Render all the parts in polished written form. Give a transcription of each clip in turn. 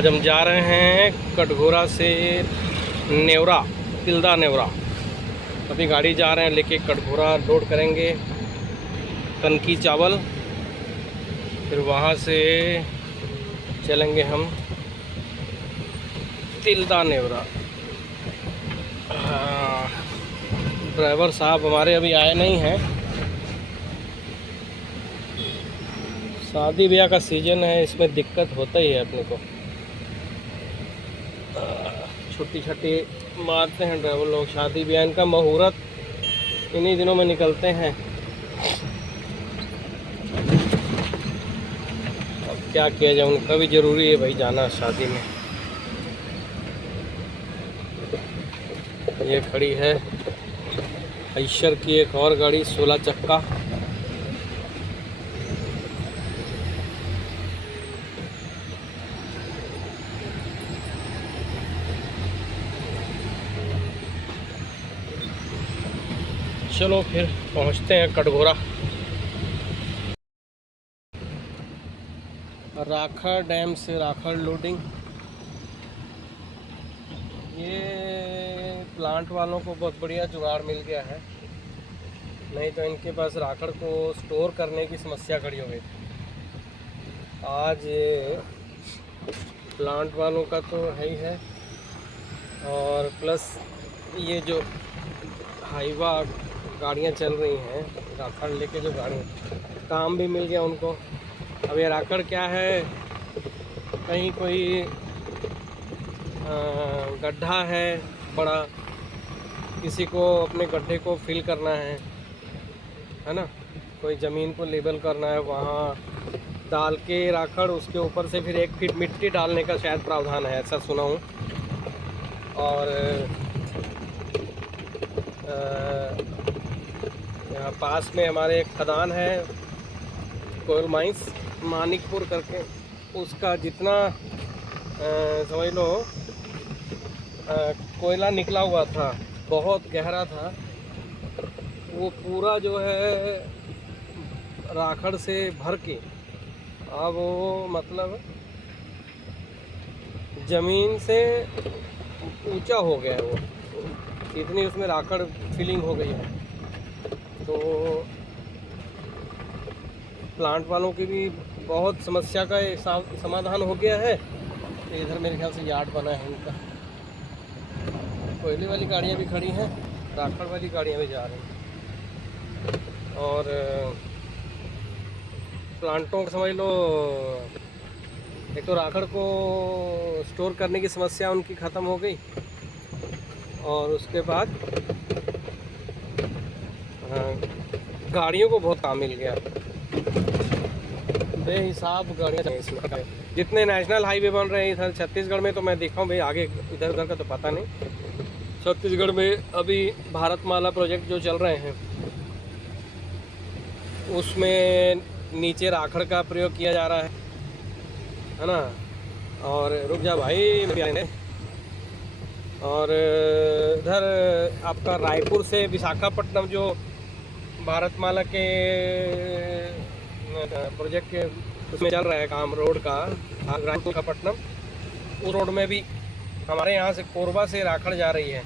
आज हम जा रहे हैं कटघोरा से नेवरा, तिल्दा नेवरा। अभी गाड़ी जा रहे हैं लेके कटघोरा लोड करेंगे कनकी चावल, फिर वहाँ से चलेंगे हम तिल्दा नेवरा। ड्राइवर साहब हमारे अभी आए नहीं हैं, शादी ब्याह का सीज़न है, इसमें दिक्कत होता ही है अपने को। छुट्टी छुट्टी मारते हैं ड्राइवर लोग, शादी ब्याह इनका मुहूर्त इन्हीं दिनों में निकलते हैं। अब क्या किया जाए, उनका भी ज़रूरी है भाई जाना शादी में। ये खड़ी है आयशर की एक और गाड़ी 16 चक्का। चलो फिर पहुंचते हैं कटघोरा। राखड़ डैम से राखड़ लोडिंग। ये प्लांट वालों को बहुत बढ़िया जुगाड़ मिल गया है, नहीं तो इनके पास राखड़ को स्टोर करने की समस्या खड़ी हो गई थी। आज प्लांट वालों का तो है ही है, और प्लस ये जो हाईवा गाड़ियाँ चल रही हैं राखड़ लेके, जो गाड़ी काम भी मिल गया उनको। अब ये राखड़ क्या है, कहीं कोई गड्ढा है बड़ा, किसी को अपने गड्ढे को फिल करना है ना, कोई ज़मीन को लेबल करना है, वहाँ डाल के राखड़, उसके ऊपर से फिर 1 फीट मिट्टी डालने का शायद प्रावधान है, ऐसा सुना हूँ। और यहाँ पास में हमारे एक खदान है कोयल माइंस मानिकपुर करके, उसका जितना समझ लो कोयला निकला हुआ था, बहुत गहरा था, वो पूरा जो है राखड़ से भर के अब वो मतलब ज़मीन से ऊंचा हो गया है, वो इतनी उसमें राखड़ फिलिंग हो गई है। तो प्लांट वालों की भी बहुत समस्या का समाधान हो गया है। तो इधर मेरे ख्याल से यार्ड बना है इनका। कोयले वाली गाड़ियाँ भी खड़ी हैं, राखड़ वाली गाड़ियाँ भी जा रही हैं। और प्लांटों का समझ लो, एक तो राखड़ को स्टोर करने की समस्या उनकी ख़त्म हो गई, और उसके बाद गाड़ियों को बहुत काम मिल गया, बेहिसाब गाड़ियाँ हैं इसमें। जितने नेशनल हाईवे बन रहे हैं इधर छत्तीसगढ़ में, तो मैं देखा हूँ भाई, आगे इधर उधर का तो पता नहीं। छत्तीसगढ़ में अभी भारतमाला प्रोजेक्ट जो चल रहे हैं, उसमें नीचे राखड़ का प्रयोग किया जा रहा है ना। और रुक जा भाई, और इधर आपका रायपुर से विशाखापट्टनम जो भारतमाला के प्रोजेक्ट के उसमें चल रहा है काम, रोड का, रायपुर का पट्टनम, उस रोड में भी हमारे यहाँ से कोरबा से राखड़ जा रही है,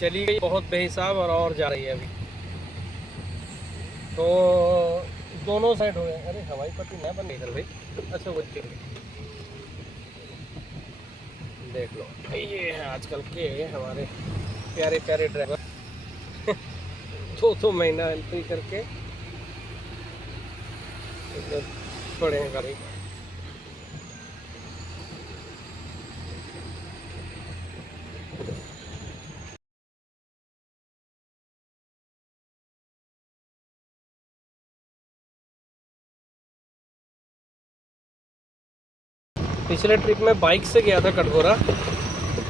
चली गई बहुत बेहिसाब, और जा रही है अभी। तो दोनों साइड हो गए। अरे हवाई पट्टी न बन इधर भाई, अच्छा वो देख लो, ये है आजकल के हमारे प्यारे प्यारे ड्राइवर। 2 महीना एंट्री करके छोड़े हैं गाड़ी। पिछले ट्रिप में बाइक से गया था कटघोरा,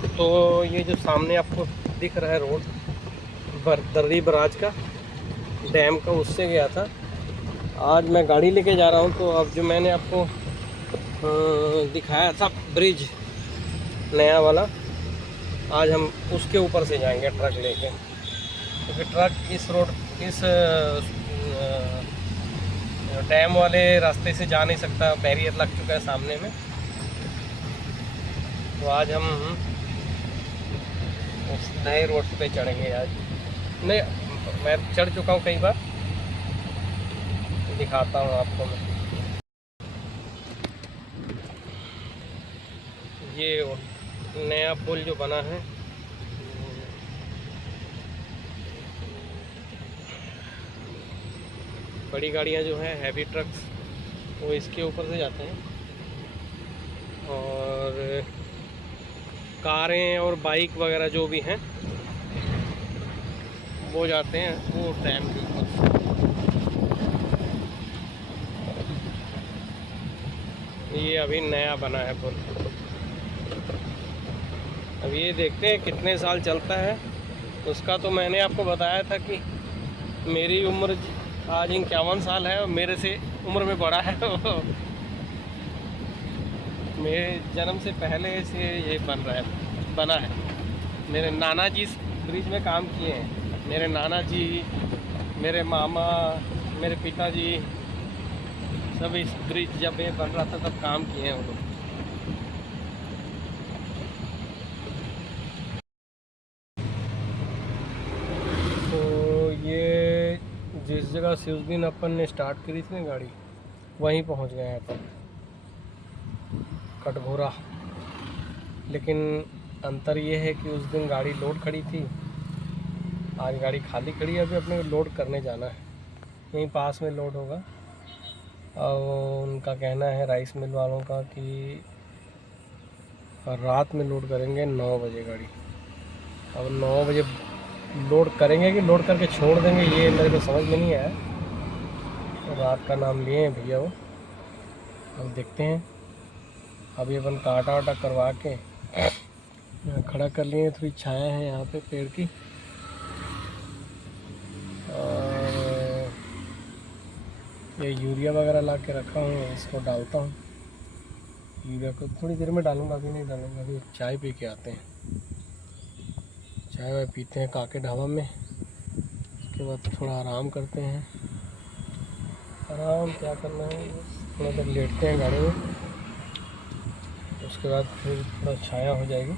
तो ये जो सामने आपको दिख रहा है रोड दर्री बराज का, डैम का, उससे गया था। आज मैं गाड़ी लेके जा रहा हूँ, तो अब जो मैंने आपको दिखाया था ब्रिज नया वाला, आज हम उसके ऊपर से जाएंगे ट्रक लेके, क्योंकि ट्रक इस रोड, इस डैम वाले रास्ते से जा नहीं सकता, बैरियर लग चुका है सामने में। तो आज हम उस नए रोड पे चढ़ेंगे आज। नहीं, मैं चढ़ चुका हूँ कई बार, दिखाता हूँ आपको मैं। ये नया पुल जो बना है, बड़ी गाड़ियाँ जो हैं, हैवी ट्रक्स, वो इसके ऊपर से जाते हैं, और कारें और बाइक वगैरह जो भी हैं वो जाते हैं वो डैम के ऊपर। ये अभी नया बना है पुल। अब ये देखते हैं कितने साल चलता है। उसका तो मैंने आपको बताया था कि मेरी उम्र आज 51 साल है और मेरे से उम्र में बड़ा है मेरे जन्म से पहले से ये बना है। मेरे नाना जी इस ब्रिज में काम किए हैं। मेरे नाना जी, मेरे मामा, मेरे पिताजी सब इस ब्रिज जब ये बन रहा था तब काम किए हैं वो लोग। तो ये जिस जगह से उस दिन अपन ने स्टार्ट करी थी ना गाड़ी, वहीं पहुंच गए हैं अपन, कटघोरा। लेकिन अंतर ये है कि उस दिन गाड़ी लोड खड़ी थी, आज गाड़ी खाली खड़ी है। अभी अपने लोड करने जाना है, यहीं पास में लोड होगा। और उनका कहना है राइस मिल वालों का कि रात में लोड करेंगे 9 बजे गाड़ी। अब 9 बजे लोड करेंगे कि लोड करके छोड़ देंगे, ये मेरे को समझ में नहीं आया। तो रात का नाम लिए हैं भैया वो। अब देखते हैं। अभी अपन काटा वाटा करवा के यहाँ खड़ा कर लिए, थोड़ी छाया है यहाँ पे पेड़ की। और ये यूरिया वगैरह ला के रखा हूँ, इसको डालता हूँ। यूरिया को थोड़ी देर में डालूंगा, अभी नहीं डालूंगा। अभी चाय पी के आते हैं, चाय वाय पीते हैं काके ढाबा में। उसके बाद थोड़ा आराम करते हैं। आराम क्या करना है, थोड़ा देर लेटते हैं गाड़ी में। उसके बाद फिर थोड़ा छाया हो जाएगी,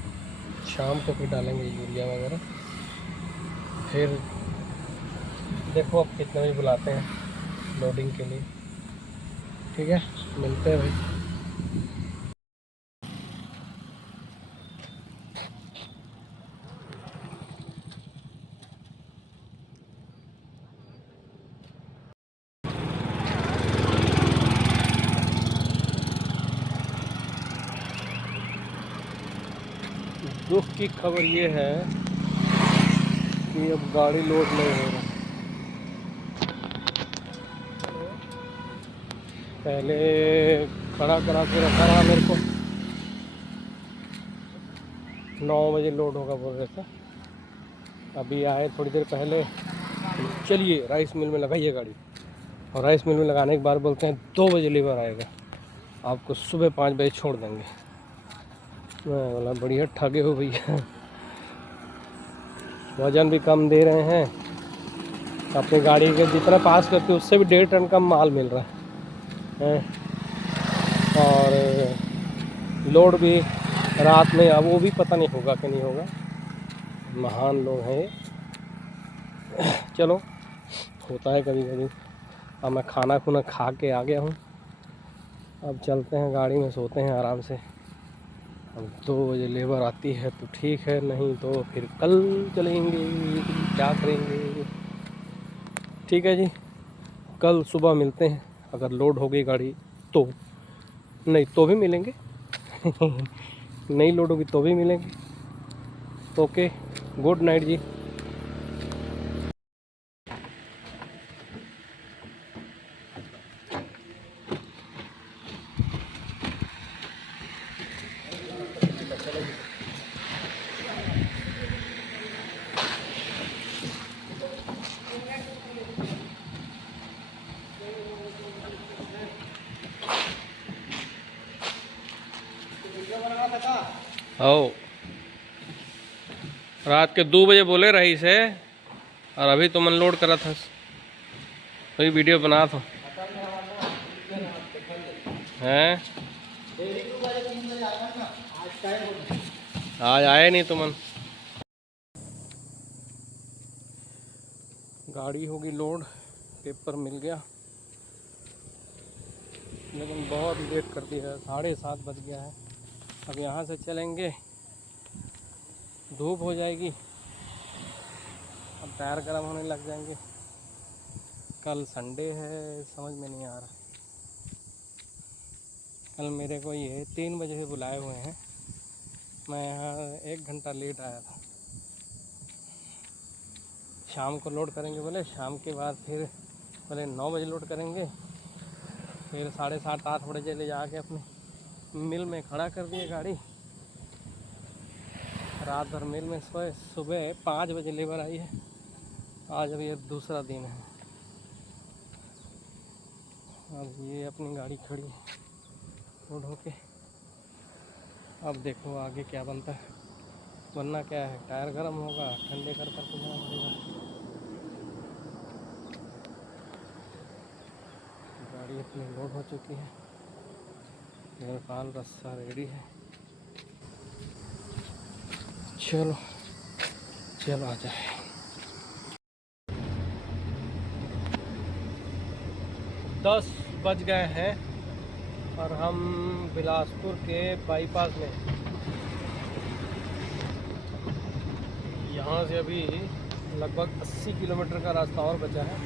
शाम को फिर डालेंगे यूरिया वगैरह। फिर देखो अब कितने बजे बुलाते हैं लोडिंग के लिए। ठीक है, मिलते हैं भाई। दुख की खबर ये है कि अब गाड़ी लोड नहीं हो रहा। पहले खड़ा करा के रखा रहा मेरे को, 9 बजे लोड होगा बोल रहे थे। अभी आए थोड़ी देर पहले, चलिए राइस मिल में लगाइए गाड़ी। और राइस मिल में लगाने के बाद बोलते हैं 2 बजे लेबर आएगा, आपको सुबह 5 बजे छोड़ देंगे। मैं बोला बढ़िया ठगे हो भैया, वज़न भी कम दे रहे हैं, अपनी गाड़ी के जितना पास करते उससे भी 1.5 टन कम माल मिल रहा है। और लोड भी रात में, अब वो भी पता नहीं होगा कि नहीं होगा। महान लोग हैं ये। चलो, होता है कभी कभी। अब मैं खाना खुना खा के आ गया हूँ, अब चलते हैं गाड़ी में, सोते हैं आराम से। अब 2 बजे लेबर आती है तो ठीक है, नहीं तो फिर कल चलेंगे, क्या करेंगे। ठीक है जी, कल सुबह मिलते हैं। अगर लोड हो गई गाड़ी तो, नहीं तो भी मिलेंगे नहीं लोड होगी तो भी मिलेंगे। ओके, गुड नाइट जी। ओ, रात के 2 बजे बोले रही से, और अभी तो मन लोड करा था, वही वीडियो बना था हैं। आज आए नहीं तुमन। गाड़ी होगी लोड, पेपर मिल गया, लेकिन बहुत लेट कर दिया। 7:30 बज गया है। अब यहाँ से चलेंगे, धूप हो जाएगी, अब टायर गर्म होने लग जाएंगे। कल संडे है, समझ में नहीं आ रहा। कल मेरे को ये 3 बजे से बुलाए हुए हैं, मैं यहाँ 1 घंटा लेट आया था। शाम को लोड करेंगे बोले, शाम के बाद फिर बोले 9 बजे लोड करेंगे। फिर 7:30 8 बजे ले जाके अपने मिल में खड़ा कर दिए गाड़ी। रात भर मिल में सोए, सुबह 5 बजे लेबर आई है। आज अब ये दूसरा दिन है। अब ये अपनी गाड़ी खड़ी लोड होके, अब देखो आगे क्या बनता है। बनना क्या है, टायर गर्म होगा, ठंडे कर करके जाना पड़ेगा। गाड़ी अपनी लोड हो चुकी है, नेपाल रस्सा रेडी है। चलो चलो आ जाए। 10 बज गए हैं और हम बिलासपुर के बाईपास में। यहाँ से अभी लगभग 80 किलोमीटर का रास्ता और बचा है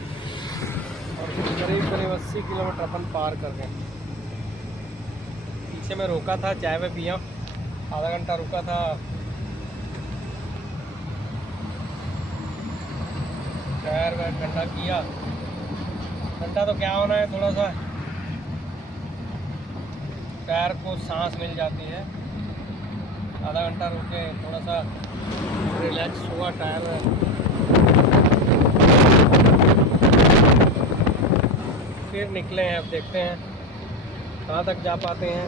और करीब 80 किलोमीटर अपन पार कर गए। पीछे में रुका था, चाय में पिया, आधा घंटा रुका था। टायर वायर ठंडा किया। ठंडा तो क्या होना है, थोड़ा सा टायर को सांस मिल जाती है। आधा घंटा रुके, थोड़ा सा रिलैक्स हुआ टायर में। फिर निकले हैं, अब देखते हैं कहाँ तक जा पाते हैं।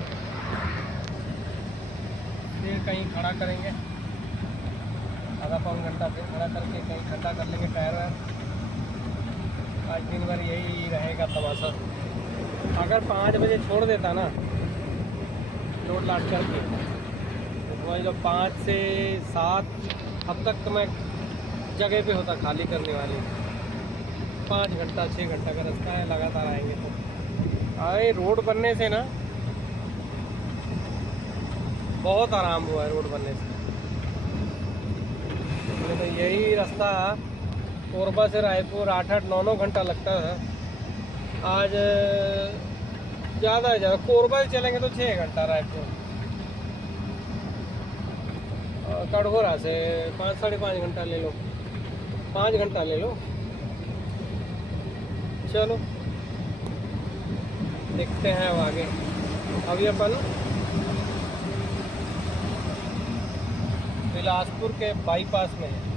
फिर कहीं खड़ा करेंगे, आधा पौन घंटा फिर खड़ा करके कहीं ठंडा कर लेंगे टायर वायर। आज दिन भर यही रहेगा तमाशा। अगर 5 बजे छोड़ देता ना लोड लाट करके, तो वही जो 5 से 7 अब तक तो मैं जगह पे होता खाली करने वाली। 5 घंटा 6 घंटा का रास्ता है, लगातार आएंगे तो। आए रोड बनने से ना बहुत आराम हुआ है, रोड बनने से। तो यही रास्ता कोरबा से रायपुर 8-8 9-9 घंटा लगता है। आज ज़्यादा है, कोरबा से चलेंगे तो 6 घंटा, रायपुर कटघोरा से 5 साढ़े 5 घंटा ले लो, 5 घंटा ले लो। चलो देखते हैं अब आगे। अभी अपन बिलासपुर के बाईपास में है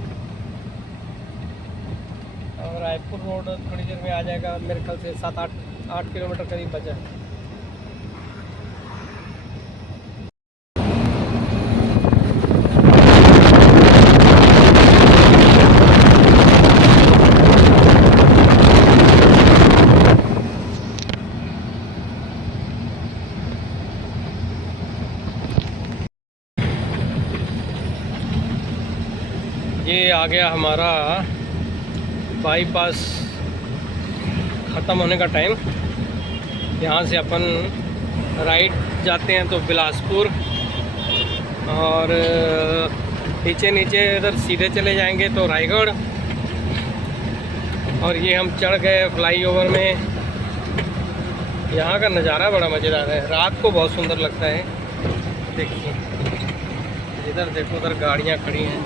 और रायपुर रोड थोड़ी देर में आ जाएगा। मेरे ख्याल से 7-8 किलोमीटर करीब बचा है। ये आ गया हमारा बाईपास ख़त्म होने का टाइम। यहाँ से अपन राइट जाते हैं तो बिलासपुर, और नीचे नीचे इधर सीधे चले जाएंगे तो रायगढ़। और ये हम चढ़ गए फ्लाईओवर में। यहाँ का नज़ारा बड़ा मज़ेदार है, रात को बहुत सुंदर लगता है। देखिए इधर देखो, उधर गाड़ियाँ खड़ी हैं।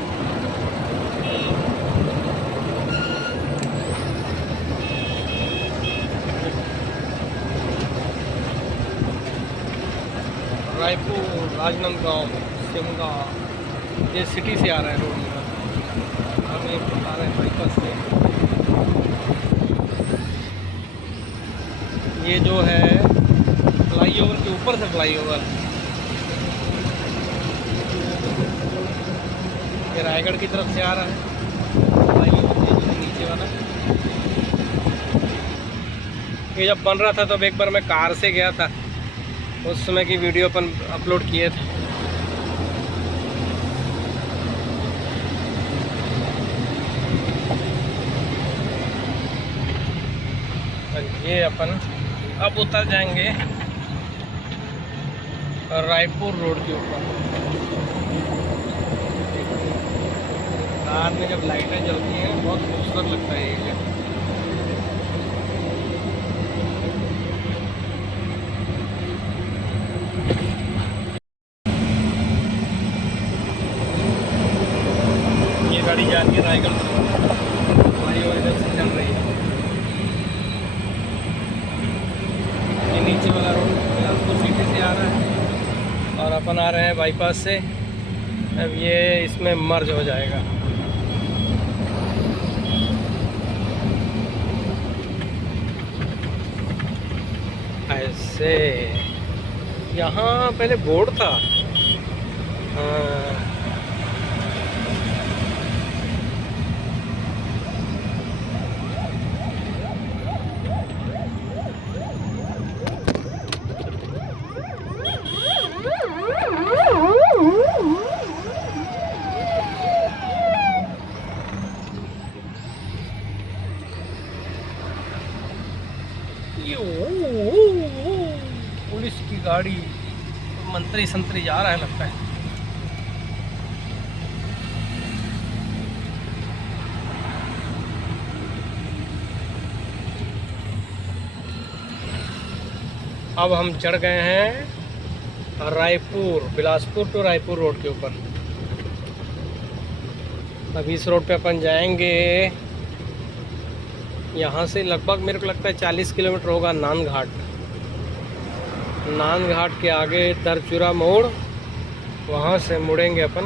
रायपुर, राजनांदगांव, शिमला, ये सिटी से आ रहा है रोड में। हम ये आ रहे हैं बाईपास से। ये जो है फ्लाईओवर के ऊपर से फ्लाईओवर, ये रायगढ़ की तरफ से आ रहा है फ्लाईओवर, ये जो नीचे वाला। ये जब बन रहा था तो एक बार मैं कार से गया था, उस समय की वीडियो अपन अपलोड किए थे। ये अपन अब उतर जाएंगे रायपुर रोड के ऊपर। रात में जब लाइटें जलती हैं बहुत खूबसूरत लगता है ये। ये गाड़ी जा रही है रायगढ़ हमारी और इधर से चल रही है। ये नीचे वाला रोड बिलासपुर सिटी से आ रहा है और अपन आ रहे हैं बाईपास से। अब ये इसमें मर्ज हो जाएगा। ऐसे यहाँ पहले बोर्ड था। हाँ। पुलिस की गाड़ी, मंत्री संतरी जा रहा है लगता है। अब हम चढ़ गए हैं रायपुर, बिलासपुर टू रायपुर रोड के ऊपर। अब इस रोड पे अपन जाएंगे। यहाँ से लगभग मेरे को लगता है 40 किलोमीटर होगा नान घाट। नान घाट के आगे दरचूरा मोड़, वहाँ से मुड़ेंगे अपन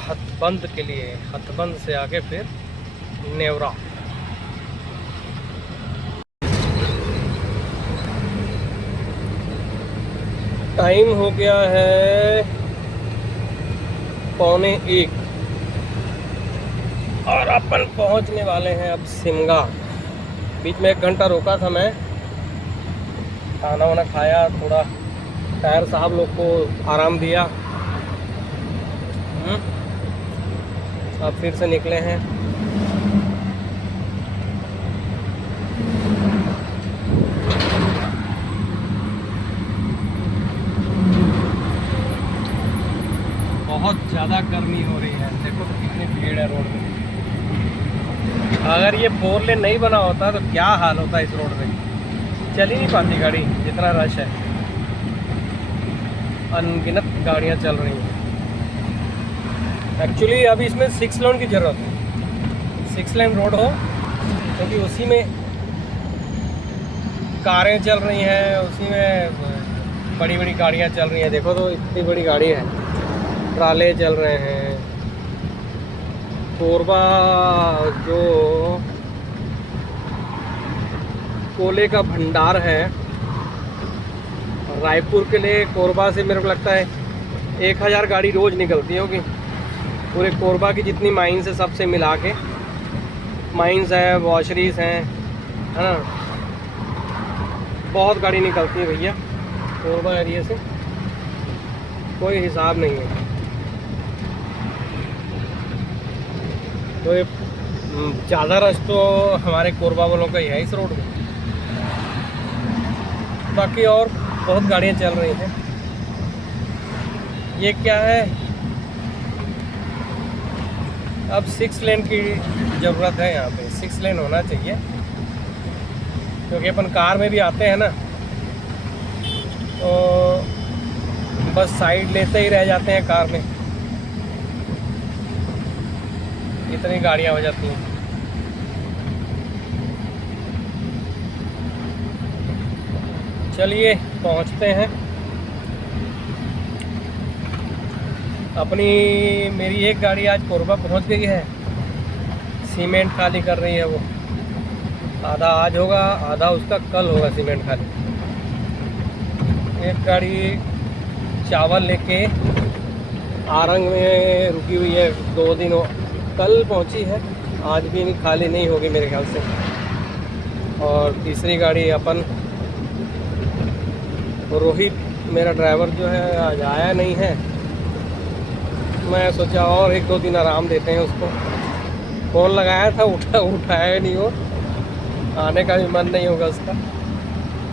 हथबंद के लिए। हथबंद से आगे फिर नेवरा। टाइम हो गया है 12:45 और अपन पहुंचने वाले हैं अब सिमगा। बीच में 1 घंटा रोका था मैं, खाना वाना खाया, थोड़ा टायर साहब लोग को आराम दिया। अब फिर से निकले हैं। बहुत ज़्यादा गर्मी हो रही है। देखो तो कितनी भीड़ है रोड में। अगर ये 4 लेन नहीं बना होता तो क्या हाल होता इस रोड पे। चल ही नहीं पाती गाड़ी, जितना रश है। अनगिनत गाड़ियां चल रही हैं। एक्चुअली अभी इसमें 6 लेन की ज़रूरत है। 6 लेन रोड हो, क्योंकि उसी में कारें चल रही हैं, उसी में बड़ी बड़ी गाड़ियां चल रही हैं। देखो तो इतनी बड़ी गाड़ी है, ट्राले चल रहे हैं। कोरबा जो कोयले का भंडार है रायपुर के लिए, कोरबा से मेरे को लगता है 1000 गाड़ी रोज़ निकलती होगी। पूरे कोरबा की जितनी माइंस है सबसे मिला के, माइंस है, वॉशरीज हैं, है ना, बहुत गाड़ी निकलती है भैया कोरबा एरिया से, कोई हिसाब नहीं है। तो ये ज़्यादा रश तो हमारे कोरबा वालों का ही है इस रोड में। बाकी और बहुत गाड़ियाँ चल रही हैं। ये क्या है, अब 6 लेन की ज़रूरत है यहाँ पे। 6 लेन होना चाहिए, क्योंकि अपन कार में भी आते हैं ना, तो बस साइड लेते ही रह जाते हैं कार में, इतनी गाड़ियाँ हो जाती हैं। चलिए पहुँचते हैं। अपनी मेरी एक गाड़ी आज कोरबा पहुँच गई है, सीमेंट खाली कर रही है वो। आधा आज होगा, आधा उसका कल होगा सीमेंट खाली। एक गाड़ी चावल लेके आरंग में रुकी हुई है, 2 दिन कल पहुंची है, आज भी नहीं खाली नहीं होगी मेरे ख्याल से। और तीसरी गाड़ी अपन, रोहित मेरा ड्राइवर जो है आज आया नहीं है। मैं सोचा और 1-2 दिन आराम देते हैं उसको। फ़ोन लगाया था, उठाया नहीं वो। आने का भी मन नहीं होगा उसका।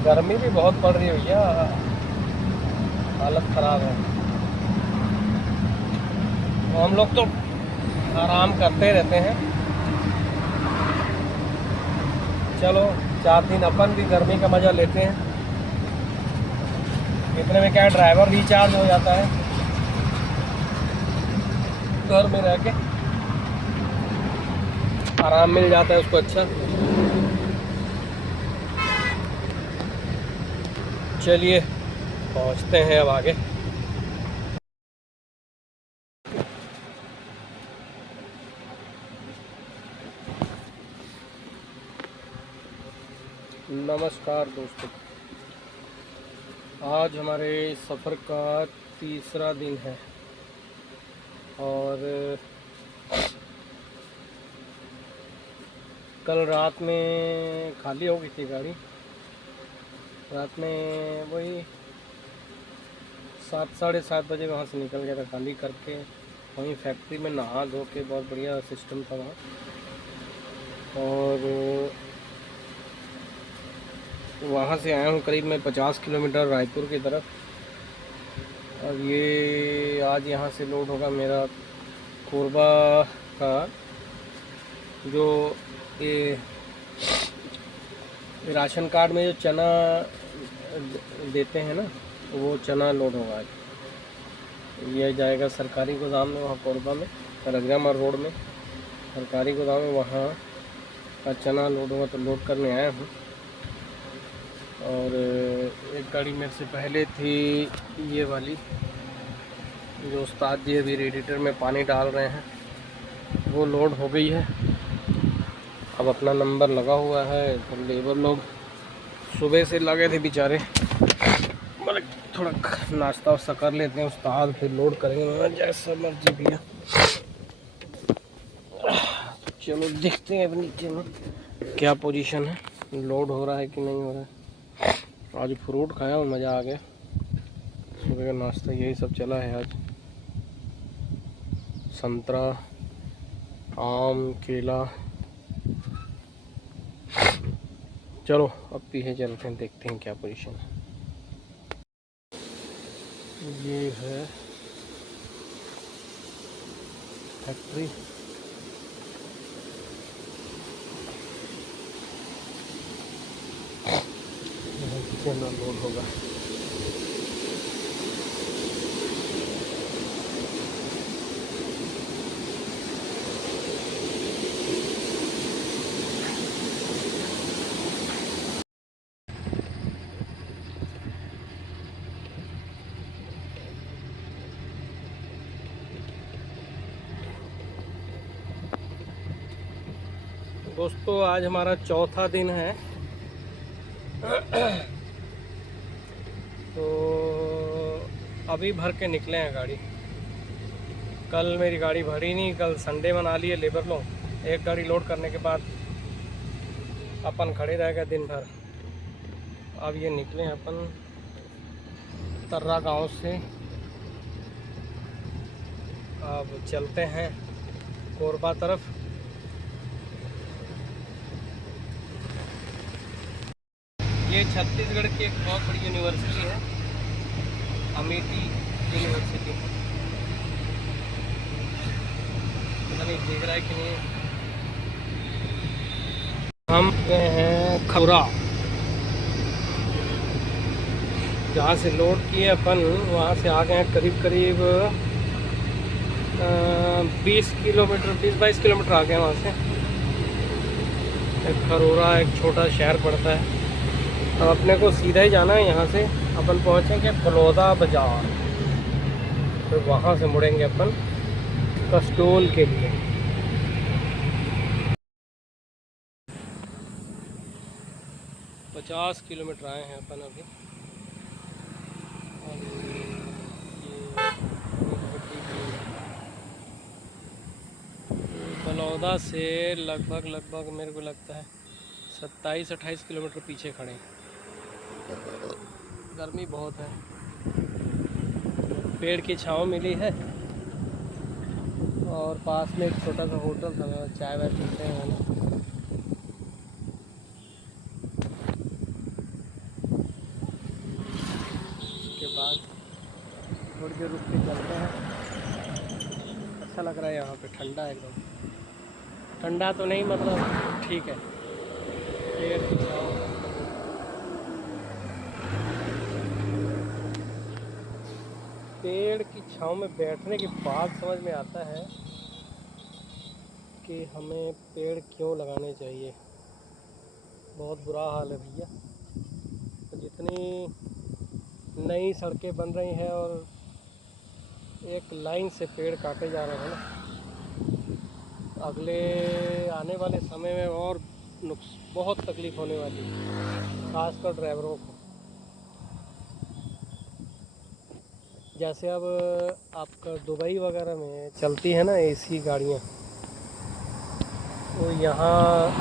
गर्मी भी बहुत पड़ रही है भैया, हालत ख़राब है। तो हम लोग तो आराम करते रहते हैं। चलो 4 दिन अपन भी गर्मी का मज़ा लेते हैं। इतने में क्या है, ड्राइवर रिचार्ज हो जाता है घर में रह के, आराम मिल जाता है उसको। अच्छा चलिए पहुंचते हैं अब आगे। नमस्कार दोस्तों, आज हमारे सफ़र का तीसरा दिन है और कल रात में खाली हो गई थी गाड़ी। रात में वही 7 साढ़े 7 बजे वहाँ से निकल गया था खाली करके। वहीं फैक्ट्री में नहा धो के, बहुत बढ़िया सिस्टम था वहाँ। और वहाँ से आया हूँ करीब मैं 50 किलोमीटर रायपुर की तरफ। और ये आज यहाँ से लोड होगा मेरा कोरबा का, जो ये राशन कार्ड में जो चना देते हैं ना, वो चना लोड होगा आज। ये जाएगा सरकारी गोदाम में, वहाँ कोरबा में, रजगामार रोड में सरकारी गोदाम है, वहाँ का चना लोड होगा। तो लोड करने आया हूँ। और एक गाड़ी मेरे से पहले थी, ये वाली जो उस्ताद जी अभी रेडिएटर में पानी डाल रहे हैं, वो लोड हो गई है। अब अपना नंबर लगा हुआ है। तो लेबर लोग सुबह से लगे थे बेचारे, मतलब थोड़ा नाश्ता वास्ता कर लेते हैं उस्ताद, फिर लोड करेंगे जैसा मर्जी भैया। चलो देखते हैं अब नीचे में क्या पोजीशन है, लोड हो रहा है कि नहीं हो रहा है। आज फ्रूट खाया और मज़ा आ गया। सुबह का नाश्ता यही सब चला है आज, संतरा, आम, केला। चलो अब पीछे चलते हैं, देखते हैं क्या पोजीशन है। ये है फैक्ट्री। चना लोड होगा। दोस्तों आज हमारा चौथा दिन है। तो अभी भर के निकले हैं गाड़ी। कल मेरी गाड़ी भरी नहीं, कल संडे मना लिए लेबर लोग। एक गाड़ी लोड करने के बाद अपन खड़े रह गए दिन भर। अब ये निकले हैं अपन तर्रा गांव से। अब चलते हैं कोरबा तरफ। ये छत्तीसगढ़ की एक बहुत बड़ी यूनिवर्सिटी है, अमेठी यूनिवर्सिटी। पता नहीं देख रहा है कि नहीं। हम गए हैं खौरा, जहाँ से लोड किए अपन वहाँ से आ गए हैं करीब करीब 20 किलोमीटर, 20-22 किलोमीटर आ गए वहाँ से। एक खरोरा एक छोटा शहर पड़ता है। अब अपने को सीधा ही जाना है। यहाँ से अपन पहुँचेंगे बलौदा बाज़ार, फिर वहाँ से मुड़ेंगे अपन कस्टोल के लिए। तो 50 किलोमीटर आए हैं अपन अभी। और ये बलौदा से लगभग मेरे को लगता है 27-28 किलोमीटर पीछे खड़े हैं। गर्मी बहुत है, पेड़ की छाँव मिली है और पास में एक छोटा सा होटल था, चाय वाय पीते हैं ना। ठंडा एकदम, ठंडा तो नहीं मतलब ठीक है। पेड़ की छाँव, पेड़ की छाँव में बैठने के बाद समझ में आता है कि हमें पेड़ क्यों लगाने चाहिए। बहुत बुरा हाल है भैया, तो जितनी नई सड़कें बन रही हैं और एक लाइन से पेड़ काटे जा रहे हैं ना, अगले आने वाले समय में और बहुत तकलीफ़ होने वाली है, खासकर ड्राइवरों को। जैसे अब आपका दुबई वगैरह में चलती है ना एसी गाड़ियाँ, तो यहाँ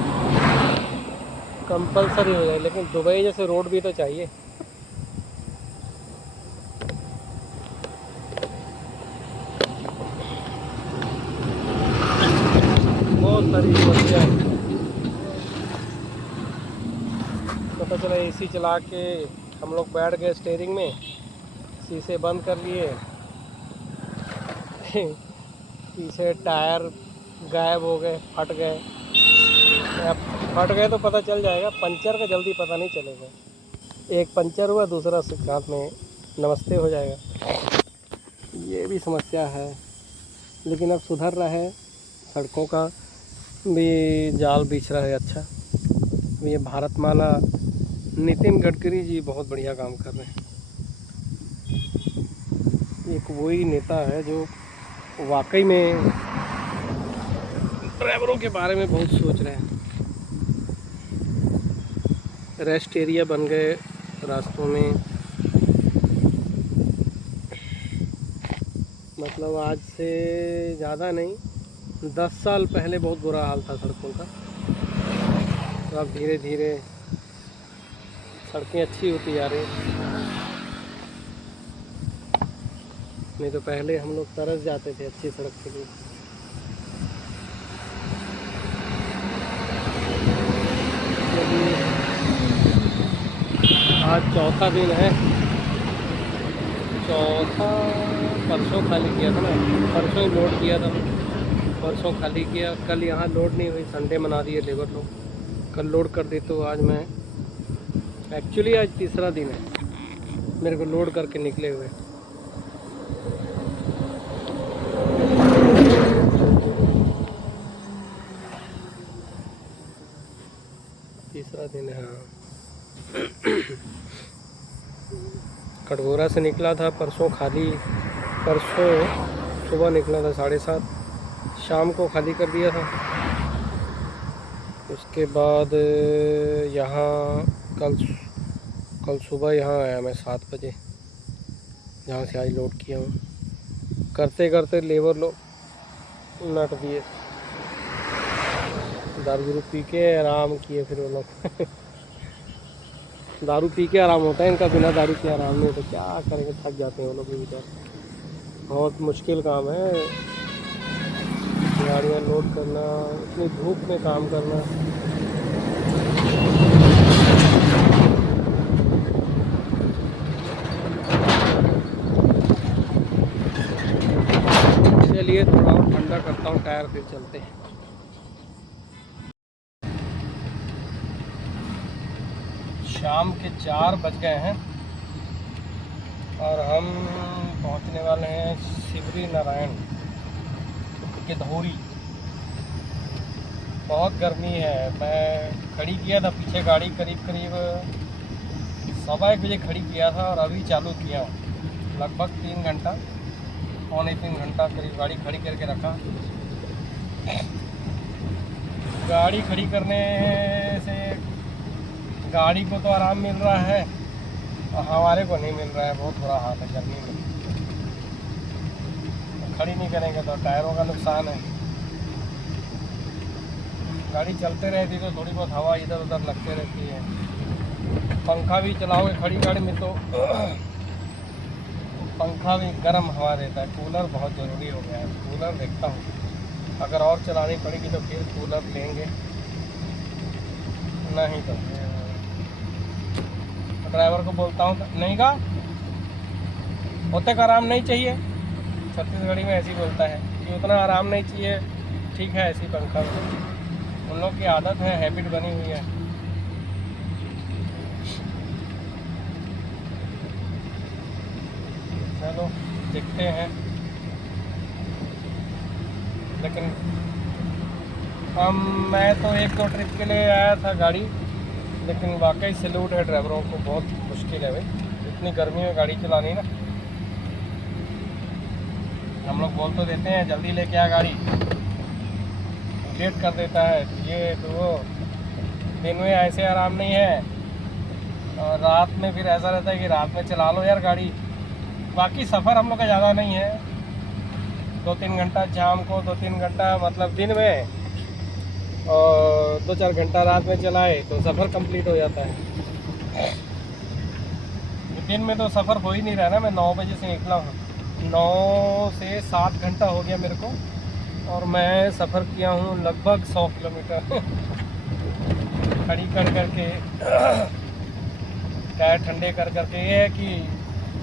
कंपलसरी हो जाए, लेकिन दुबई जैसे रोड भी तो चाहिए। बहुत सारी समस्या है। पता चला एसी चला के हम लोग बैठ गए स्टीयरिंग में, शीशे बंद कर लिए, पीछे टायर गायब हो गए, फट गए। अब फट गए तो पता चल जाएगा, पंचर का जल्दी पता नहीं चलेगा। एक पंचर हुआ, दूसरा साथ में नमस्ते हो जाएगा। ये भी समस्या है, लेकिन अब सुधर रहा है, सड़कों का भी जाल बिछ रहा है। अच्छा, ये भारतमाला नितिन गडकरी जी बहुत बढ़िया काम कर रहे हैं। एक वही नेता है जो वाकई में ड्राइवरों के बारे में बहुत सोच रहे हैं। रेस्ट एरिया बन गए रास्तों में, मतलब आज से ज़्यादा नहीं, 10 साल पहले बहुत बुरा हाल था सड़कों का। तो अब धीरे धीरे सड़कें अच्छी होती जा रही हैं। नहीं तो पहले हम लोग तरस जाते थे अच्छी सड़क के लिए। आज चौथा दिन है, चौथा, परसों खाली किया था ना, परसों ही लोड किया था, परसों खाली किया। कल यहाँ लोड नहीं हुई, संडे मना दिए लेबर लोग, कल लोड कर दी। तो आज मैं एक्चुअली आज तीसरा दिन है मेरे को लोड करके निकले हुए। तीसरा दिन है, हाँ। कटघोरा से निकला था परसों खाली, परसों सुबह निकला था 7:30, शाम को खाली कर दिया था। उसके बाद यहाँ कल सुबह यहाँ आया मैं 7 बजे, जहाँ से आज लोड किया हूँ। करते करते लेबर लोग नट दिए, दारू पी के आराम किए फिर वो लोग। दारू पी के आराम होता है इनका, बिना दारू के आराम नहीं। तो क्या करेंगे, थक जाते हैं वो लोग भी बेचारे। बहुत मुश्किल काम है गाड़ियाँ लोड करना, इतनी धूप में काम करना। चलिए थोड़ा और ठंडा करता हूँ टायर, फिर चलते हैं। शाम के 4 बज गए हैं और हम पहुंचने वाले हैं शिवरी नारायण गिधौरी। बहुत गर्मी है। मैं खड़ी किया था पीछे गाड़ी, करीब 1:15 बजे खड़ी किया था और अभी चालू किया हूँ। लगभग 3 घंटा, पौने 3 घंटा करीब गाड़ी खड़ी करके रखा। गाड़ी खड़ी करने से गाड़ी को तो आराम मिल रहा है और हमारे को नहीं मिल रहा है। बहुत बुरा हाल है गर्मी में। खड़ी नहीं करेंगे तो टायरों का नुकसान है। गाड़ी चलते रहती तो थोड़ी बहुत हवा इधर उधर लगते रहती है। पंखा भी चलाओगे खड़ी गाड़ी में तो पंखा भी गर्म हवा देता है। कूलर बहुत ज़रूरी हो गया है। कूलर देखता हूँ, अगर और चलानी पड़ेगी तो फिर कूलर लेंगे, नहीं तो ड्राइवर को बोलता हूँ नहीं का होते का आराम नहीं चाहिए। छत्तीसगढ़ी में ऐसे ही बोलता है कि उतना आराम नहीं चाहिए, ठीक है ऐसी पंखा में, उन लोग की आदत है, हैबिट बनी हुई है। चलो देखते हैं, लेकिन मैं तो एक दो ट्रिप के लिए आया था गाड़ी, लेकिन वाकई सैल्यूट है ड्राइवरों को, बहुत मुश्किल है भाई इतनी गर्मी में गाड़ी चलानी ना। हम लोग बोल तो देते हैं जल्दी लेके आ गाड़ी, लेट कर देता है ये तो वो। दिन में ऐसे आराम नहीं है, और रात में फिर ऐसा रहता है कि रात में चला लो यार गाड़ी। बाकी सफ़र हम लोग का ज़्यादा नहीं है, 2-3 घंटा शाम को, 2-3 घंटा मतलब दिन में, और 2-4 घंटा रात में चलाए तो सफ़र कंप्लीट हो जाता है। दिन में तो सफ़र हो ही नहीं रहा ना, मैं 9 बजे से निकला हूँ, 9 से 7 घंटा हो गया मेरे को, और मैं सफ़र किया हूँ लगभग 100 किलोमीटर खड़ी कर करके, टायर ठंडे कर करके। ये है कि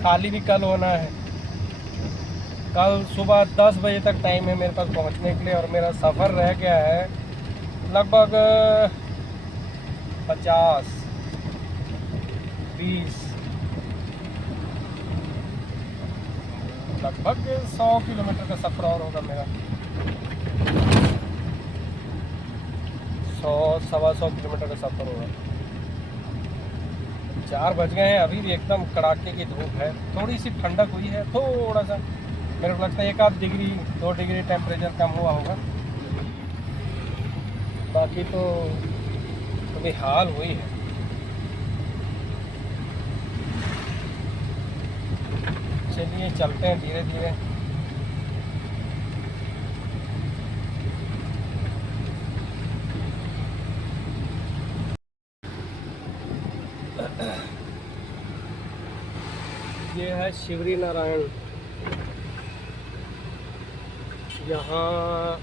खाली भी कल होना है, कल सुबह 10 बजे तक टाइम है मेरे पास पहुंचने के लिए, और मेरा सफ़र रह गया है लगभग 50-20 लगभग 100 किलोमीटर का सफ़र और होगा मेरा, 100-125 किलोमीटर का सफ़र होगा। 4 बज गए हैं, अभी भी एकदम कड़ाके की धूप है, थोड़ी सी ठंडक हुई है, थोड़ा सा मेरे को लगता है 1-2 डिग्री 2 डिग्री टेम्परेचर कम हुआ होगा, बाकी तो अभी हाल हुई है। चलिए चलते हैं धीरे धीरे। ये है शिवरी नारायण, यहाँ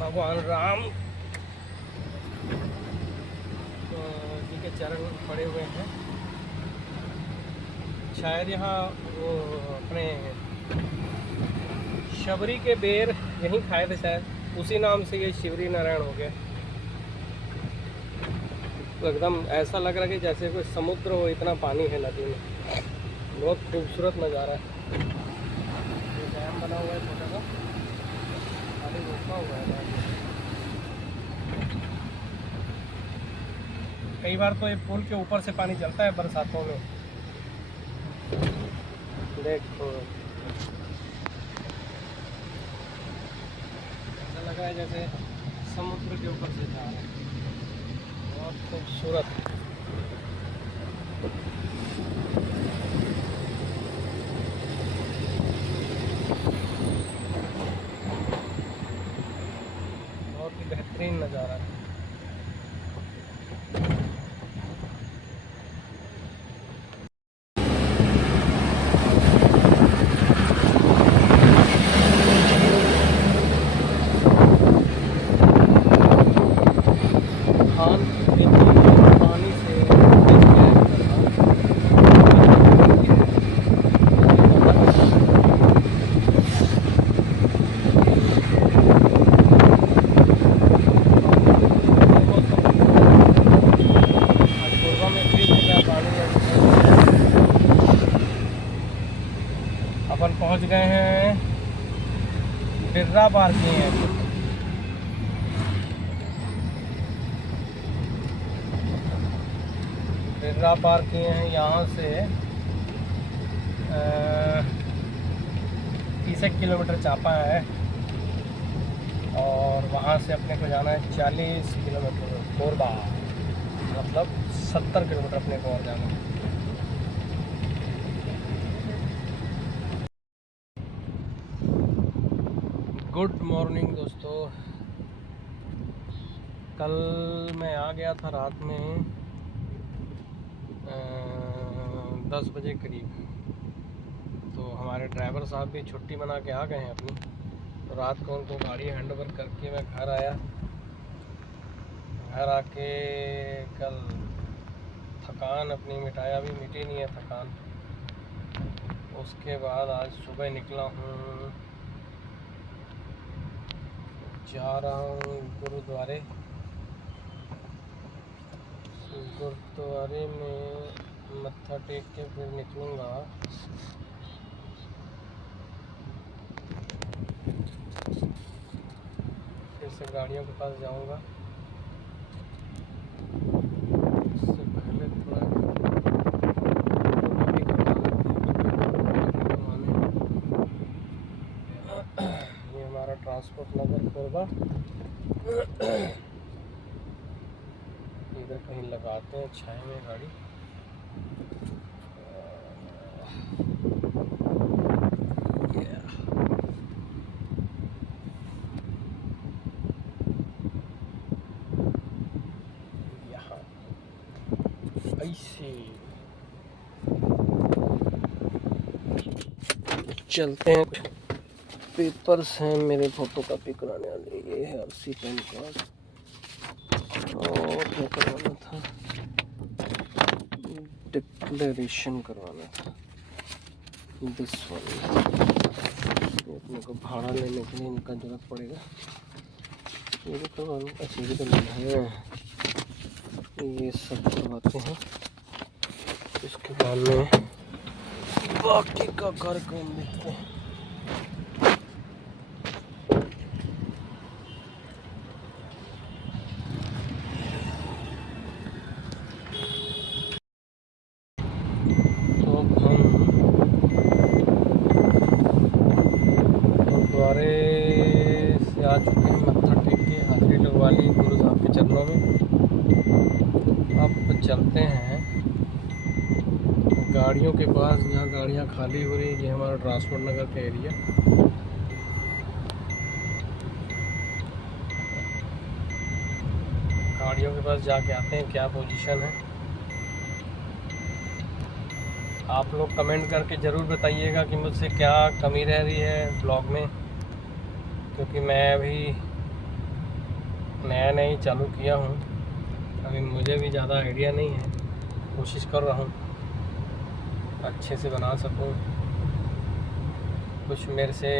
भगवान राम जी के चरण पड़े हुए हैं। शायद यहाँ वो अपने शबरी के बेर यहीं खाए थे शायद, उसी नाम से ये शिवरी नारायण हो गया। तो एकदम ऐसा लग रहा है कि जैसे कोई समुद्र हो, इतना पानी है नदी में, बहुत खूबसूरत नज़ारा है। ये डैम बना हुआ है छोटा सा, पानी रोका हुआ है। कई बार तो ये पुल के ऊपर से पानी चलता है बरसातों में, देखो ऐसा लग रहा है जैसे समुद्र के ऊपर से जा रहा है, बहुत खूबसूरत। बहुत ही बेहतरीन नज़ारा है। पानी से अपन पहुंच गए हैं, बिर्रा पार किए हैं। बिर्रा पार किए हैं, यहाँ से 30 किलोमीटर चापा है, और वहाँ से अपने को जाना है 40 किलोमीटर कोरबा, मतलब 70 किलोमीटर अपने को और जाना है। गुड मॉर्निंग दोस्तों, कल मैं आ गया था रात में 10 बजे करीब, तो हमारे ड्राइवर साहब भी छुट्टी मना के आ गए हैं अपनी, तो रात को उनको गाड़ी हैंड ओवर करके मैं घर आया। घर आके कल थकान अपनी मिटाया, अभी मिटी नहीं है थकान। उसके बाद आज सुबह निकला हूँ जा रहा हूँ गुरुद्वारे। गुरुद्वारे में मत्था टेक के फिर निकलूँगा। फिर से गाड़ियों के पास जाऊँगा। इससे पहले थोड़ा ये हमारा ट्रांसपोर्ट नगर कोरबा। इधर कहीं लगाते हैं छाए में गाड़ी। यहाँ ऐसे चलते हैं। पेपर्स हैं मेरे फोटो कॉपी कराने वाले। ये है RC पैन कार्ड और क्या करवाना था, डिक्लेरेशन करवाना था। दिस वन अपने को भाड़ा लेने के लिए इनका जरूरत पड़ेगा। ये भी करवाना। अच्छा ये तो लेना है। ये सब करवाते हैं, इसके बाद में बाकी का कार्यक्रम देखते हैं। गुरुद्वारे से आ चुके हैं, मत्था टेक के हाजिरी लगवा ली गुरु साहब के चरणों में। अब चलते हैं गाड़ियों के पास, जहाँ गाड़ियाँ खाली हो रही है। ये हमारा ट्रांसपोर्ट नगर का एरिया। गाड़ियों के पास जाके आते हैं क्या पोजीशन है। आप लोग कमेंट करके ज़रूर बताइएगा कि मुझसे क्या कमी रह रही है ब्लॉग में, क्योंकि मैं अभी नया नया ही चालू किया हूँ। अभी मुझे भी ज़्यादा आइडिया नहीं है। कोशिश कर रहा हूँ अच्छे से बना सकूँ। कुछ मेरे से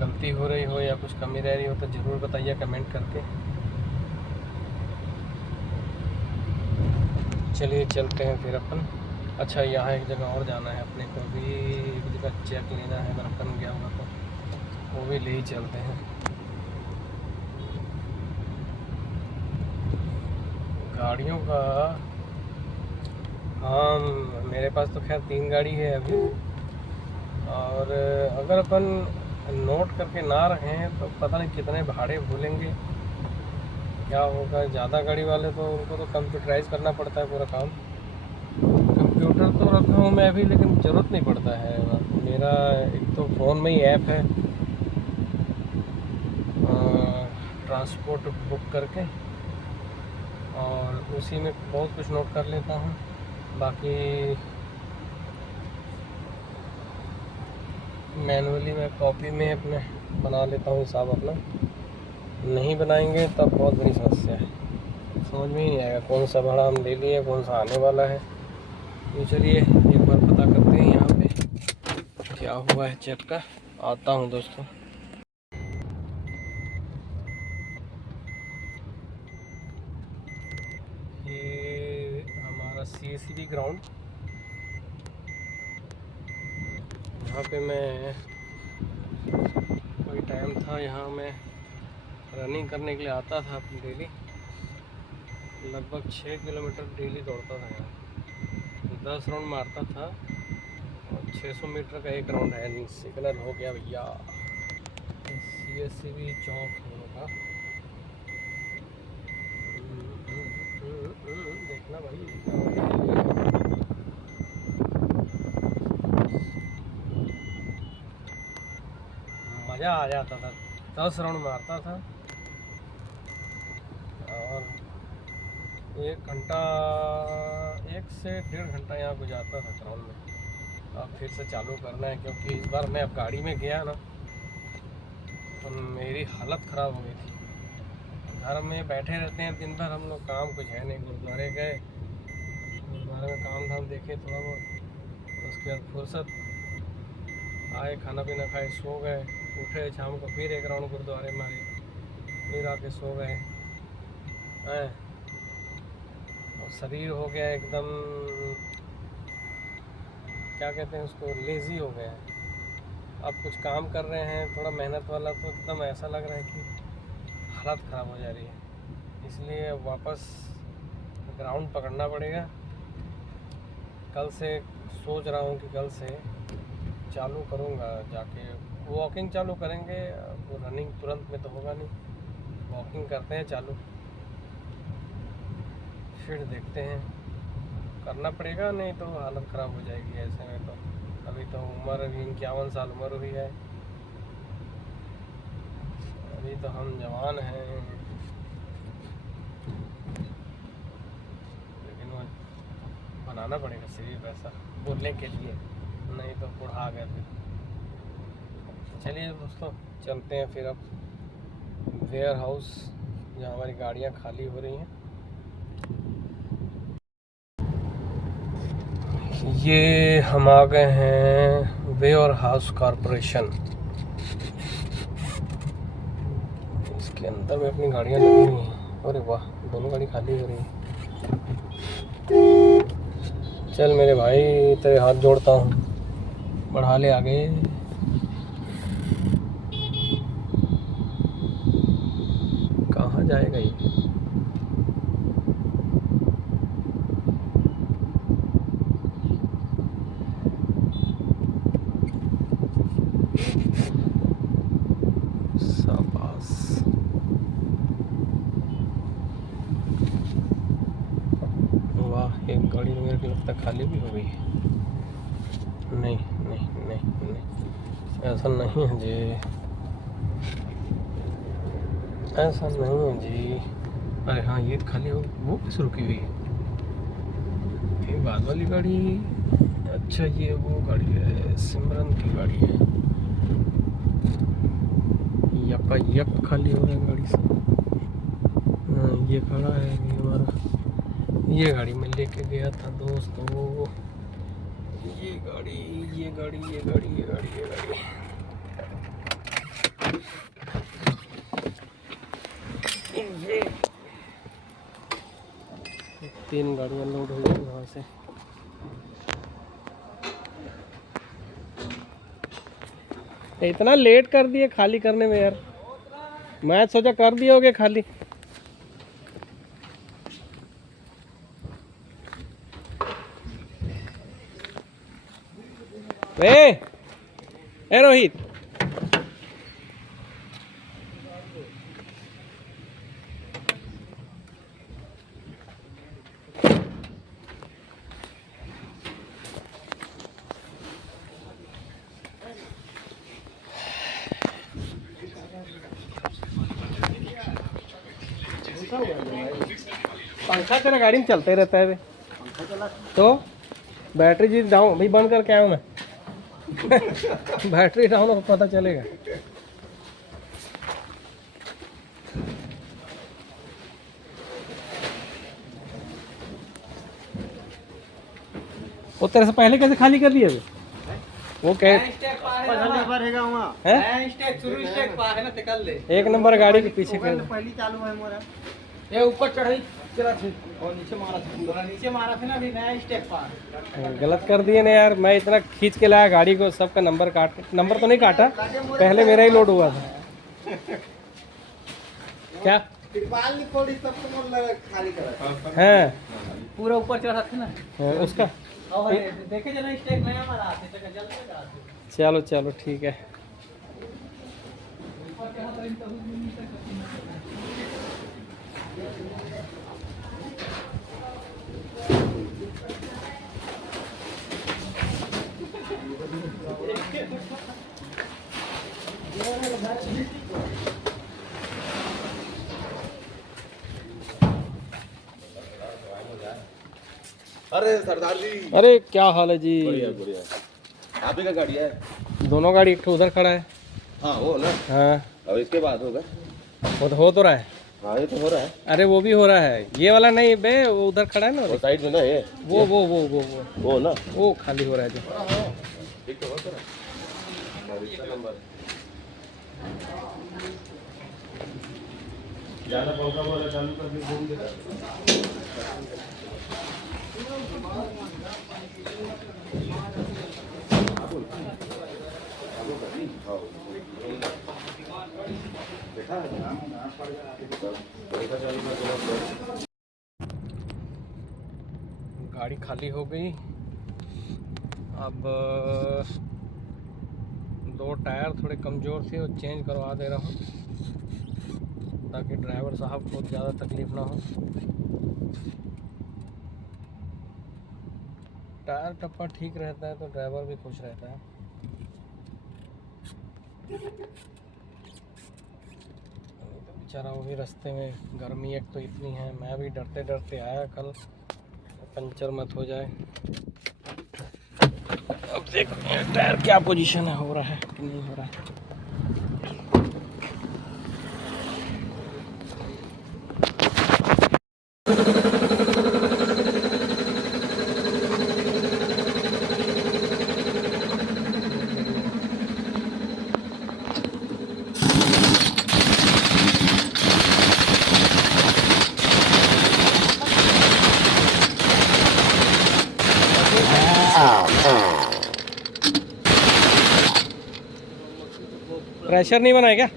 गलती हो रही हो या कुछ कमी रह रही हो तो ज़रूर बताइए कमेंट करके। चलिए चलते हैं फिर अपन। अच्छा यहाँ एक जगह और जाना है अपने को भी, एक जगह चेक लेना है। अगर अपन गया होगा तो वो भी ले ही चलते हैं। गाड़ियों का हाँ, मेरे पास तो खैर 3 गाड़ी है अभी। और अगर अपन नोट करके ना रहें तो पता नहीं कितने भाड़े भूलेंगे, क्या होगा। ज़्यादा गाड़ी वाले तो उनको तो कंप्यूटराइज करना पड़ता है पूरा काम। कंप्यूटर तो रखा हूँ मैं भी, लेकिन ज़रूरत नहीं पड़ता है। मेरा एक तो फ़ोन में ही ऐप है ट्रांसपोर्ट बुक करके, और उसी में बहुत कुछ नोट कर लेता हूँ। बाकी मैनुअली मैं कॉपी में अपने बना लेता हूँ हिसाब अपना। नहीं बनाएंगे तब बहुत बड़ी समस्या है, समझ में ही नहीं आएगा कौन सा भाड़ा हम ले लिए, कौन सा आने वाला है। तो चलिए एक बार पता करते हैं यहाँ पे क्या हुआ है चेक का। आता हूँ दोस्तों। ये हमारा CACB ग्राउंड, यहाँ पे मैं कोई टाइम था, यहाँ मैं रनिंग करने के लिए आता था अपनी डेली। लगभग 6 किलोमीटर डेली दौड़ता था यहाँ। 10 राउंड मारता था और 600 मीटर का एक राउंड है। सिग्नल हो गया भैया। CACB चौक होगा, देखना भाई। मज़ा आ जाता था, 10 राउंड मारता था और 1 घंटा 1 से 1.5 घंटा यहाँ गुजारता था ग्राउंड में। अब फिर से चालू करना है, क्योंकि इस बार मैं अब गाड़ी में गया ना तो मेरी हालत ख़राब हो गई थी। घर में बैठे रहते हैं दिन भर हम लोग, काम कुछ है नहीं। गुरुद्वारे गए, गुरुद्वारे में काम धाम देखे थोड़ा बहुत, उसके बाद फुर्सत आए, खाना पीना खाए, सो गए। उठे शाम को फिर एक राउंड गुरुद्वारे मारे, फिर आके सो गए हैं। और शरीर हो गया एकदम, क्या कहते हैं उसको, लेज़ी हो गया है। अब कुछ काम कर रहे हैं थोड़ा मेहनत वाला तो एकदम ऐसा लग रहा है कि हालत ख़राब हो जा रही है। इसलिए अब वापस ग्राउंड पकड़ना पड़ेगा। कल से सोच रहा हूँ कि कल से चालू करूँगा, जाके वॉकिंग चालू करेंगे। वो रनिंग तुरंत में तो होगा नहीं, वॉकिंग करते हैं चालू, फिर देखते हैं, करना पड़ेगा, नहीं तो हालत ख़राब हो जाएगी ऐसे में। तो अभी तो उम्र, अभी 51 साल उम्र हुई है, अभी तो हम जवान हैं, लेकिन वो बनाना पड़ेगा शरीर वैसा बोलने के लिए, नहीं तो बुढ़ा गए फिर। चलिए दोस्तों, चलते हैं फिर अब वेयर हाउस, जहाँ हमारी गाड़ियाँ खाली हो रही हैं। ये हम आ गए हैं वेयर हाउस कॉरपोरेशन। इसके अंदर में अपनी गाड़ियाँ लगी हुई हैं। अरे वाह, दोनों गाड़ी खाली हो रही है। चल मेरे भाई, तेरे हाथ जोड़ता हूँ, बढ़ा ले आगे। कहाँ जाएगा ये? शाबाश। वाह, एक गाड़ी मेरे को लगता खाली भी हो गई है। नहीं नहीं नहीं नहीं, ऐसा नहीं है जी, ऐसा नहीं है जी। अरे हाँ, ये खाली हो, वो किस रुकी हुई है? ये बाद वाली गाड़ी, अच्छा ये वो गाड़ी है, सिमरन की गाड़ी है। यका यक खाली हो रहा है गाड़ी से। हाँ, ये खड़ा है, ये हमारा, ये गाड़ी मैं लेके गया था दोस्तों, ये गाड़ी, ये गाड़ी, ये गाड़ी, ये गाड़ी, ये गाड़ी, ये 3 गाड़ियाँ लोड हो गई वहाँ से। इतना लेट कर दिए खाली करने में यार, मैं सोचा कर दिए होगे खाली। ए रोहित, पंखा तेरा गाड़ी में चलते रहता है तो बैटरी जी डाउन भाई, बंद करके आया हूँ मैं। बैटरी डाउन हो पता चलेगा। वो तेरे से पहले कैसे खाली कर दिया अभी? वो क्या एक नंबर गाड़ी के पीछे ये ऊपर चढ़ाई चला थे और नीचे मारा थे ना, अभी नया स्टेप पार। गलत कर दिए ना यार, मैं इतना खींच के लाया गाड़ी को, सबका नंबर काट, नंबर तो नहीं काटा, पहले मेरा ही लोड हुआ था। क्या है पूरा ऊपर चढ़ा था ना उसका, देखे जना स्टेप नया मारा थे, चलो चलो ठीक है। अरे सरदार जी, अरे क्या हाल है जी? बढ़िया बढ़िया। आप ही का गाड़ी है? दोनों गाड़ी, एक तो उधर खड़ा है। हाँ वो ना, हाँ अब इसके बाद होगा। हो तो रहा है। हाँ ये तो हो रहा है। अरे वो भी हो रहा है, ये वाला नहीं बे, वो उधर खड़ा है ना, वो साइड में ना ये वो ना, वो खाली हो रहा है जो। ठीक तो हो तो रहा है। नंबर ज़्यादा पंखा वाला चालू करके घूम देगा। देखा है? पंखा चालू कर। गाड़ी खाली हो गई। अब 2 टायर थोड़े कमज़ोर थे, वो चेंज करवा दे रहा हूँ ताकि ड्राइवर साहब को ज़्यादा तकलीफ़ ना हो। टायर टप्पा ठीक रहता है तो ड्राइवर भी खुश रहता है। तो बेचारा वो भी रास्ते में, गर्मी एक तो इतनी है, मैं भी डरते डरते आया कल, पंचर मत हो जाए। अब देखते हैं टायर क्या पोजीशन है, हो रहा है कि नहीं हो रहा है। प्रेशर नहीं बना है क्या?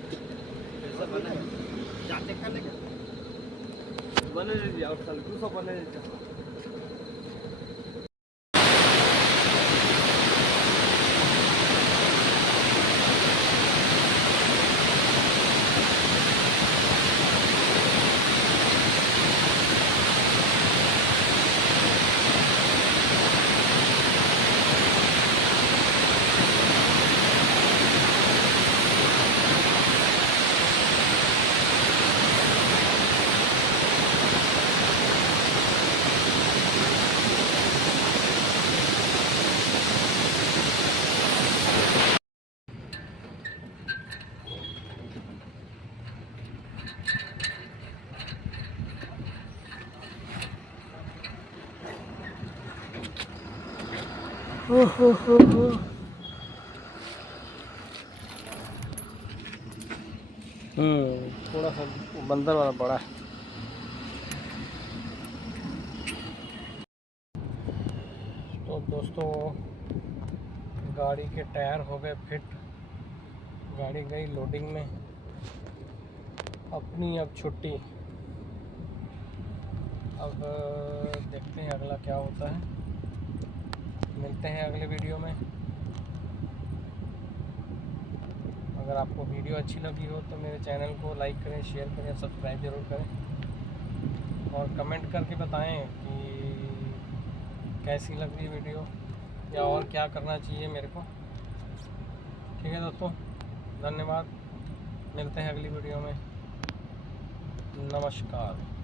थोड़ा सा बंदर वाला बड़ा है। तो दोस्तों गाड़ी के टायर हो गए फिट, गाड़ी गई लोडिंग में, अपनी अब छुट्टी। अब देखते हैं अगला क्या होता है, मिलते हैं अगले वीडियो में। अगर आपको वीडियो अच्छी लगी हो तो मेरे चैनल को लाइक करें, शेयर करें, सब्सक्राइब ज़रूर करें और कमेंट करके बताएं कि कैसी लग रही वीडियो या और क्या करना चाहिए मेरे को। ठीक है दोस्तों, धन्यवाद, मिलते हैं अगली वीडियो में। नमस्कार।